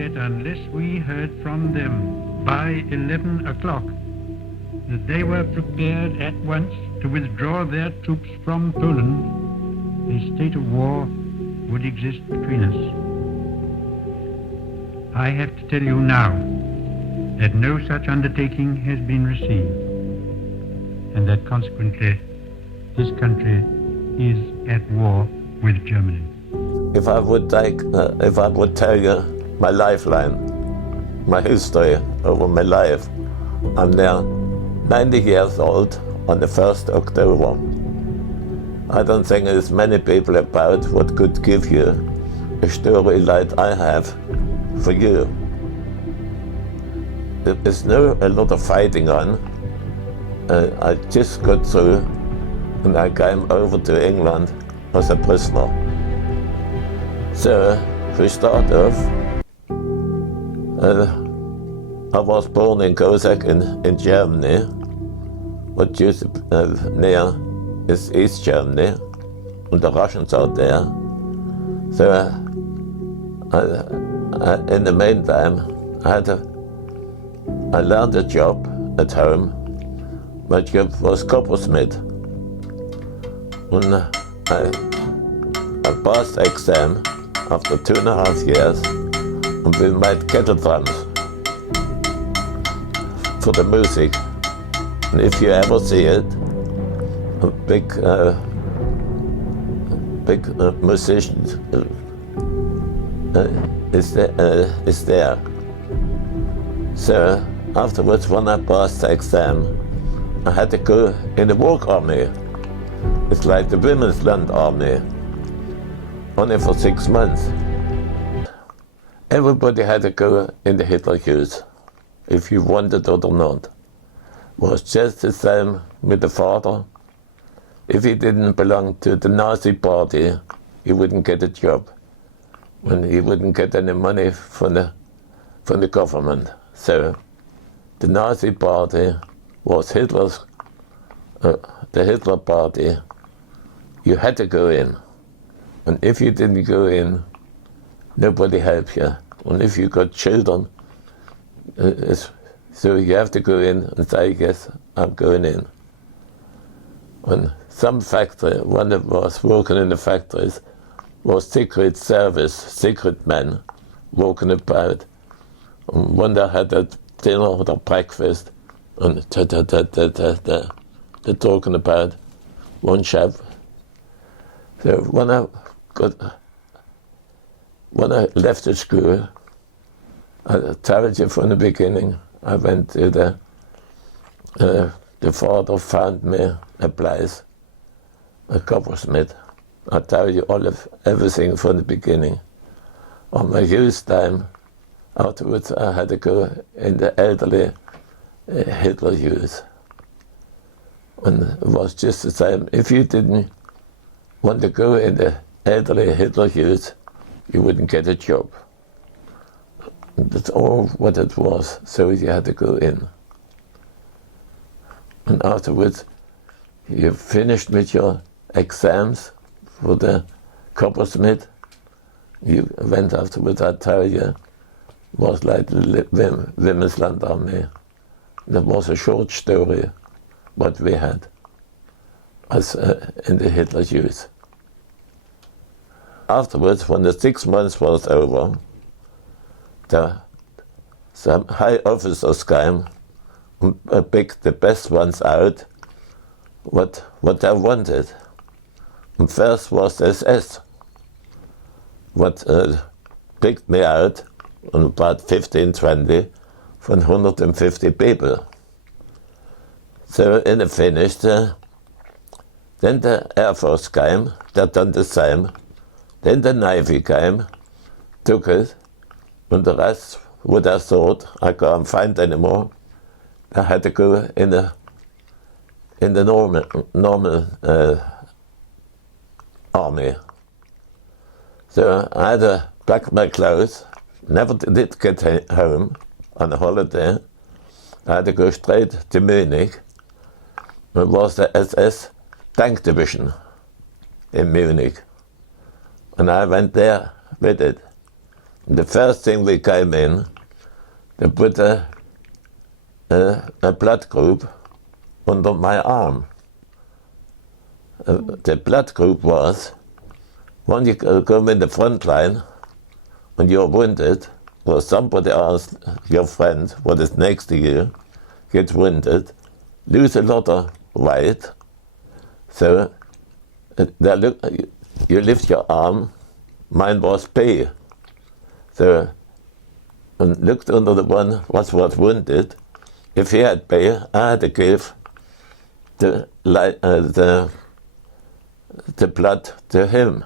that unless we heard from them by 11 o'clock, that they were prepared at once to withdraw their troops from Poland, a state of war would exist between us. I have to tell you now that no such undertaking has been received, and that consequently this country is at war with Germany. If I would tell you my lifeline, my history over my life, I'm now 90 years old on the 1st October. I don't think there's many people about what could give you a story like I have for you. There's no a lot of fighting on. I just got through and I came over to England as a prisoner. So, to start off, I was born in Kozak in Germany, what used to near is East Germany, and the Russians are there. So, in the meantime, I learned a job at home. My job was coppersmith. And I passed the exam after 2.5 years, and we made kettle drums for the music. And if you ever see it, a big musician is there. So afterwards, when I passed the exam, I had to go in the work army. It's like the Women's Land Army, only for 6 months. Everybody had to go in the Hitler Youth, if you wanted it or not. It was just the same with the father. If he didn't belong to the Nazi party, he wouldn't get a job, and he wouldn't get any money from the government. So the Nazi party was Hitler's, the Hitler party. You had to go in, and if you didn't go in, nobody helped you. And if you got children, so you have to go in and say, yes, I'm going in. And some factory, one that was working in the factories, was secret service, secret men walking about. And one day had a dinner or a breakfast, and they're talking about one chap. So when I left the school, I told you from the beginning, I went to the father found me a place, a coppersmith. I told you everything from the beginning. On my youth time, afterwards I had to go in the elderly Hitler Youth. And it was just the same. If you didn't want to go in the elderly Hitler Youth, you wouldn't get a job. That's all what it was, so you had to go in. And afterwards, you finished with your exams for the coppersmith. You went afterwards, I tell you, was like the Women's Land Army. That was a short story, what we had as in the Hitler Youth. Afterwards, when the 6 months was over, some high officers came and picked the best ones out, what they wanted. And first was the SS, what picked me out on about 15, 20 from 150 people. So in the finish, then the Air Force came, they done the same. Then the Navy came, took it, and the rest, what I thought I can't find anymore, I had to go in the normal army. So I had to pack my clothes, never did get home on a holiday. I had to go straight to Munich. It was the SS Tank Division in Munich. And I went there with it. The first thing we came in, they put a blood group under my arm. The blood group was, when you come in the front line and you're wounded, or somebody else, your friend, what is next to you, gets wounded, lose a lot of weight, so you lift your arm, mine was B. So, and looked under the one was wounded. If he had B, I had to give the blood to him,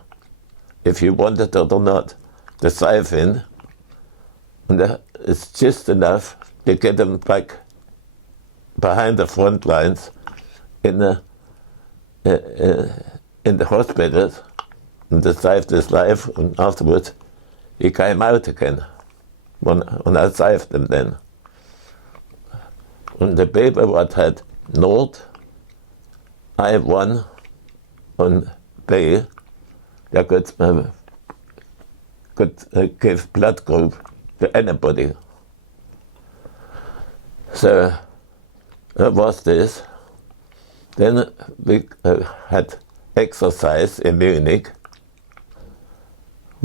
if he wanted it or not. The siphon, and it's just enough to get him back behind the front lines in the hospitals, and they saved his life, and afterwards he came out again when I saved him then. And the paper what had Nord, I1 and B, they could give blood group to anybody. So that was this. Then we had exercise in Munich.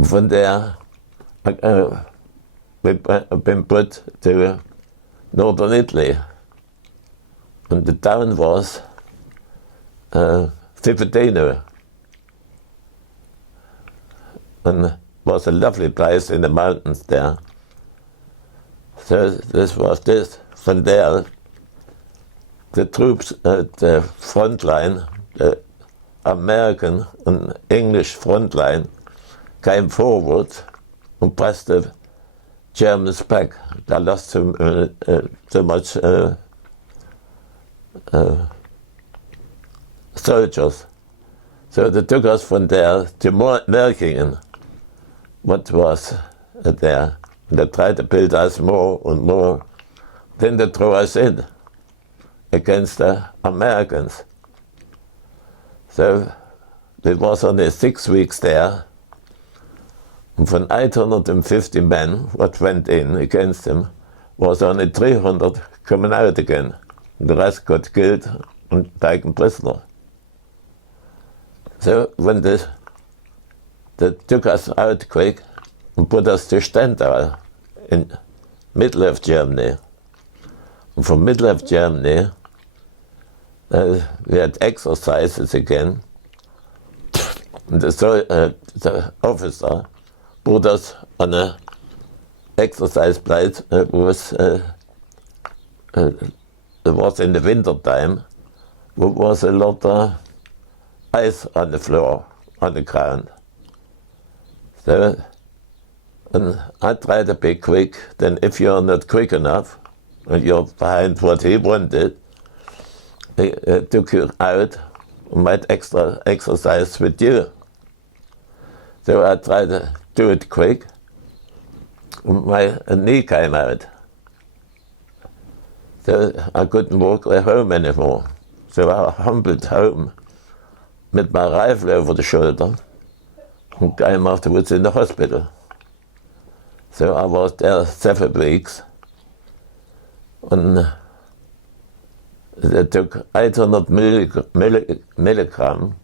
From there, we've been put to northern Italy. And the town was Cividino. And was a lovely place in the mountains there. So this was this. From there, the troops at the front line, the American and English front line, came forward and pressed the Germans back. They lost so much soldiers. So they took us from there to Merkingen, what was there. They tried to build us more and more. Then they threw us in against the Americans. So it was only 6 weeks there. And from 850 men what went in against them, was only 300 coming out again. The rest got killed and taken prisoner. So when they took us out quick and put us to Stendal in middle of Germany. And from middle of Germany, we had exercises again. And the officer put us on an exercise place. It was in the winter time. There was a lot of ice on the floor, on the ground. So, and I tried to be quick. Then if you're not quick enough, and you're behind what he wanted, he took you out and made extra exercise with you. So I tried to do it quick. My knee came out. So I couldn't walk home anymore. So I humbled home with my rifle over the shoulder and came afterwards in the hospital. So I was there 7 weeks, and they took 800 milligram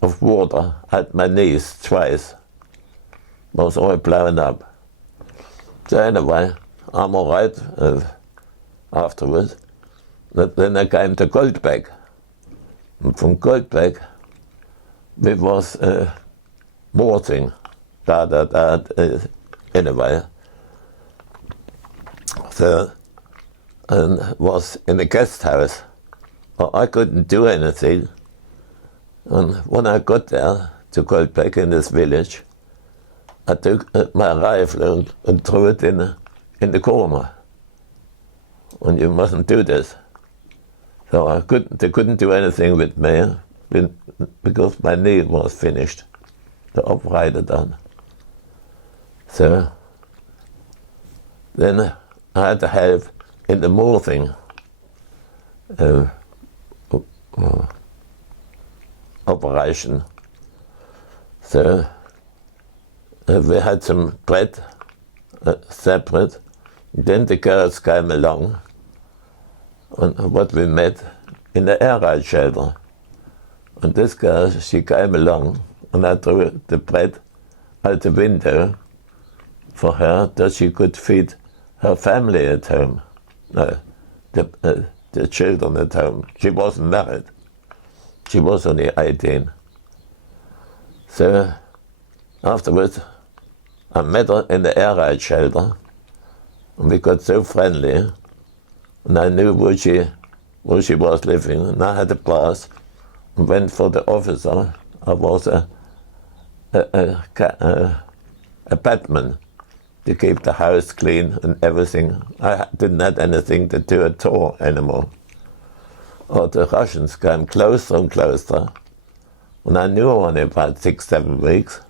of water at my knees twice. Was all blown up. So anyway, I'm all right afterwards. But then I came to Goldbeck. And from Goldbeck, it was Morting. Anyway. So, and was in a guest house. Well, I couldn't do anything. And when I got there to Goldbeck in this village, I took my rifle and threw it in the corner. And you mustn't do this. So they couldn't do anything with me because my knee was finished. The operated done. So then I had to have in the morning operation. So we had some bread separate. Then the girls came along, and what we met in the air raid shelter. And this girl, she came along, and I threw the bread out the window for her that she could feed her family at home, the children at home. She wasn't married. She was only 18. So afterwards, I met her in the air raid shelter, and we got so friendly, and I knew where she was living, and I had a pass and went for the officer. I was a batman to keep the house clean and everything. I didn't have anything to do at all anymore. Or the Russians came closer and closer, and I knew only about 6-7 weeks.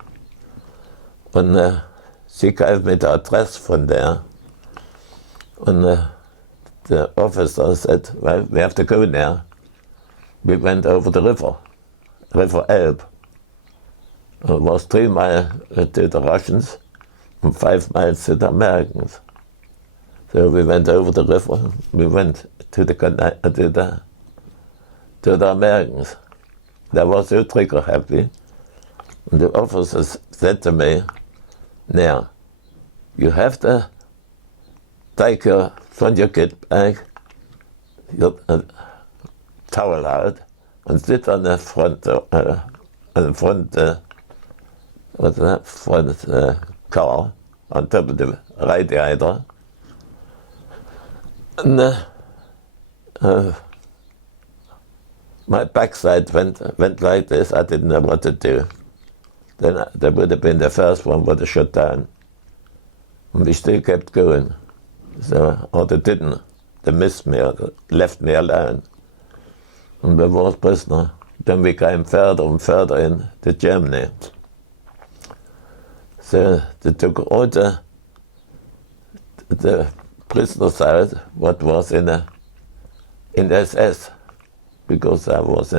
And she gave me the address from there, and the officer said, well, we have to go now. We went over the river Elbe. It was 3 miles to the Russians and 5 miles to the Americans. So we went over the river. We went to the Americans. They were so trigger happy. And the officers said to me, now, you have to take from your kit bag your towel out and sit on the front car on top of the radiator. And my backside went like this. I didn't know what to do. Then that would have been the first one would have shut down. And we still kept going. So, or they didn't. They missed me or left me alone. And we were prisoner. Then we came further and further into Germany. So they took all the prisoners out, what was in SS, because I was